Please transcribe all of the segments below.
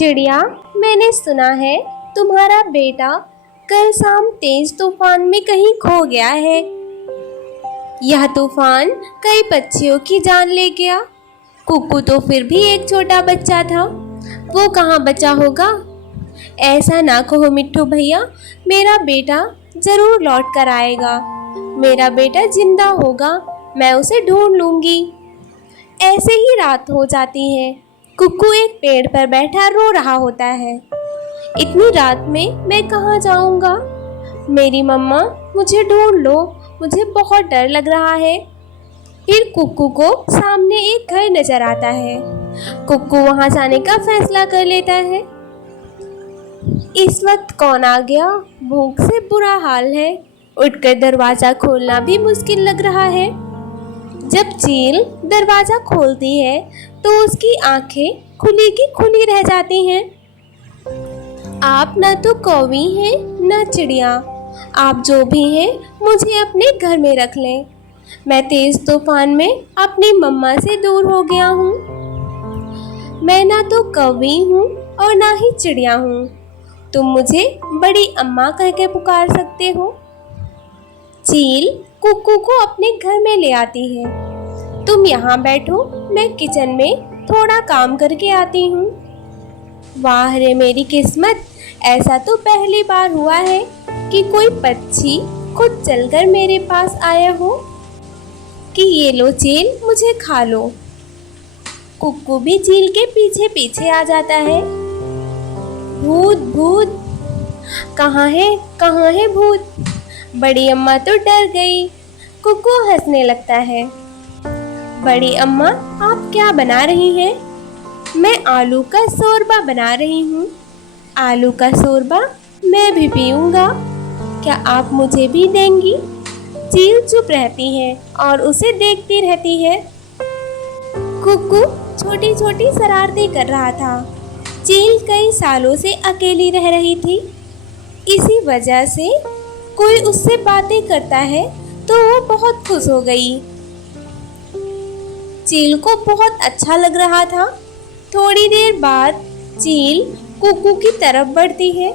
चिड़िया, मैंने सुना है तुम्हारा बेटा कल शाम तेज तूफान में कहीं खो गया है। यह तूफान कई पक्षियों की जान ले गया। कुक्कू तो फिर भी एक छोटा बच्चा था, वो कहाँ बचा होगा। ऐसा ना कहो मिट्ठू भैया, मेरा बेटा जरूर लौट कर आएगा। मेरा बेटा जिंदा होगा, मैं उसे ढूंढ लूंगी। ऐसे ही रात हो जाती है। कुक्कू एक पेड़ पर बैठा रो रहा होता है। इतनी रात में मैं कहाँ जाऊंगा? मेरी मम्मा, मुझे ढूंढ लो, मुझे बहुत डर लग रहा है। फिर कुक्कू को सामने एक घर नजर आता है। कुक्कू वहां जाने का फैसला कर लेता है। इस वक्त कौन आ गया? भूख से बुरा हाल है, उठकर दरवाजा खोलना भी मुश्किल लग रहा है। जब चील दरवाजा खोलती है तो उसकी आंखें खुली की खुली रह जाती हैं। आप ना तो कौवी हैं ना चिड़िया, आप जो भी हैं मुझे अपने घर में रख लें। मैं तेज तूफान में अपनी मम्मा से दूर हो गया हूँ। मैं ना तो कौवी हूँ और ना ही चिड़िया हूँ। तुम मुझे बड़ी अम्मा करके पुकार सकते हो। चील कुक्कू को अपने घर में ले आती है। तुम यहाँ बैठो, मैं किचन में थोड़ा काम करके आती हूँ। वाह रे मेरी किस्मत, ऐसा तो पहली बार हुआ है कि कोई पक्षी खुद चलकर मेरे पास आया हो कि ये लो चील, मुझे खा लो। कुक्कू भी चील के पीछे पीछे आ जाता है। भूत भूत, कहाँ है भूत? बड़ी अम्मा तो डर गई। कुक्कू हंसने लगता है। बड़ी अम्मा, आप क्या बना रही हैं? मैं आलू का शोरबा बना रही हूँ। आलू का शोरबा मैं भी पीऊँगा, क्या आप मुझे भी देंगी? चील चुप रहती है और उसे देखती रहती है। कुक्कू छोटी छोटी शरारतें कर रहा था। चील कई सालों से अकेली रह रही थी। इसी वजह से कोई उससे बातें करता है तो वो बहुत खुश हो गई। चील को बहुत अच्छा लग रहा था। थोड़ी देर बाद चील कुक्कू की तरफ बढ़ती है।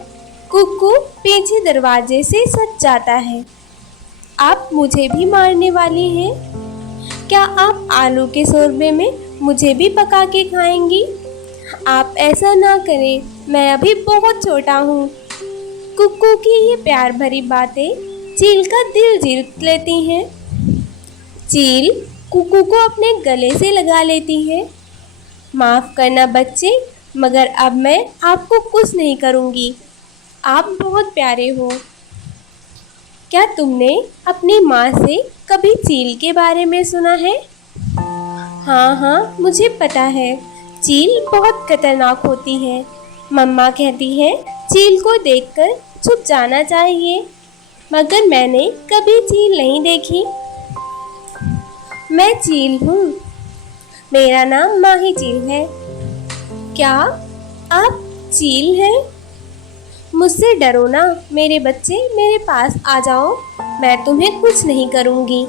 कुक्कू पीछे दरवाजे से सट जाता है। आप मुझे भी मारने वाली हैं? क्या आप आलू के शोरबे में मुझे भी पका के खाएंगी? आप ऐसा ना करें, मैं अभी बहुत छोटा हूँ। कुक्कू की ये प्यार भरी बातें चील का दिल जीत लेती हैं। चील कुक्कू को अपने गले से लगा लेती है। माफ़ करना बच्चे, मगर अब मैं आपको कुछ नहीं करूँगी। आप बहुत प्यारे हो। क्या तुमने अपनी माँ से कभी चील के बारे में सुना है? हाँ, मुझे पता है। चील बहुत खतरनाक होती है। मम्मा कहती है चील को देखकर छुप जाना चाहिए, मगर मैंने कभी चील नहीं देखी। मैं चील हूँ, मेरा नाम माही चील है। क्या आप चील हैं? मुझसे डरो ना मेरे बच्चे, मेरे पास आ जाओ, मैं तुम्हें कुछ नहीं करूँगी।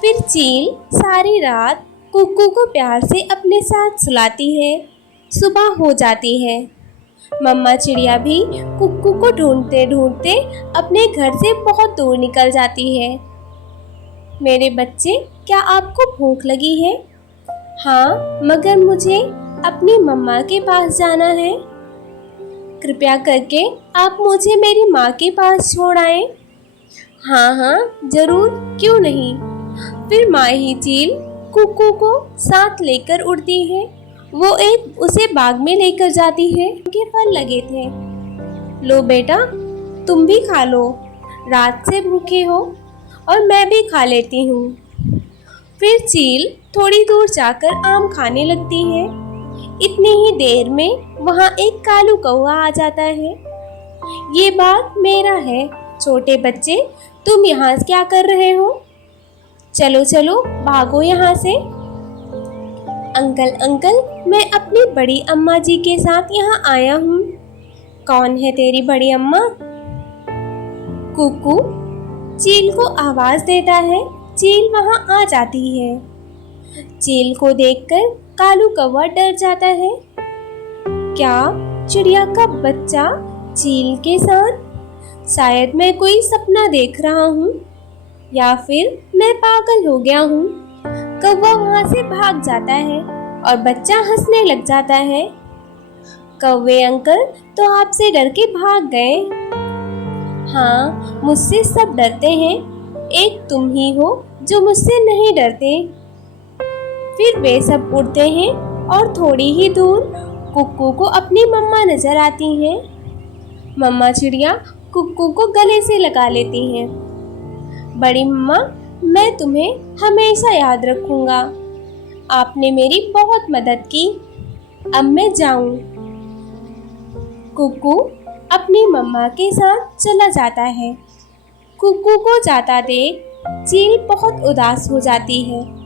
फिर चील सारी रात कुक्कू को प्यार से अपने साथ सुलाती है। सुबह हो जाती है। मम्मा चिड़िया भी कुक्कू को ढूंढते ढूंढते अपने घर से बहुत दूर निकल जाती है। मेरे बच्चे, क्या आपको भूख लगी है? हाँ, मगर मुझे अपनी मम्मा के पास जाना है। कृपया करके आप मुझे मेरी माँ के पास छोड़ आएं। हाँ, जरूर, क्यों नहीं। फिर माही चील कुक्कू को साथ लेकर उड़ती है। वो उसे बाग में लेकर जाती है। उनके फल लगे थे। लो बेटा, तुम भी खा लो, रात से भूखे हो, और मैं भी खा लेती हूँ। फिर चील थोड़ी दूर जाकर आम खाने लगती है। इतनी ही देर में वहाँ एक कालू कौवा आ जाता है। ये बाग मेरा है। छोटे बच्चे, तुम यहाँ क्या कर रहे हो? चलो भागो यहाँ से। अंकल, मैं अपनी बड़ी अम्मा जी के साथ यहाँ आया हूँ। कौन है तेरी बड़ी अम्मा? कुक्कू चील को आवाज देता है। चील वहाँ आ जाती है। चील को देखकर कालू कौवा डर जाता है। क्या चिड़िया का बच्चा चील के साथ। शायद मैं कोई सपना देख रहा हूँ या फिर मैं पागल हो गया हूँ। कौवा वहाँ से भाग जाता है और बच्चा हंसने लग जाता है। कौवे अंकल तो आपसे डर के भाग गए। हाँ, मुझसे सब डरते हैं, एक तुम ही हो जो मुझसे नहीं डरते। फिर वे सब उड़ते हैं और थोड़ी ही दूर कुक्कू को अपनी मम्मा नजर आती हैं। मम्मा चिड़िया कुक्कू को गले से लगा लेती हैं। बड़ी मम्मा, मैं तुम्हें हमेशा याद रखूंगा। आपने मेरी बहुत मदद की। अब मैं जाऊं। कुक्कू अपनी मम्मा के साथ चला जाता है। कुक्कू को जाता देख चील बहुत उदास हो जाती है।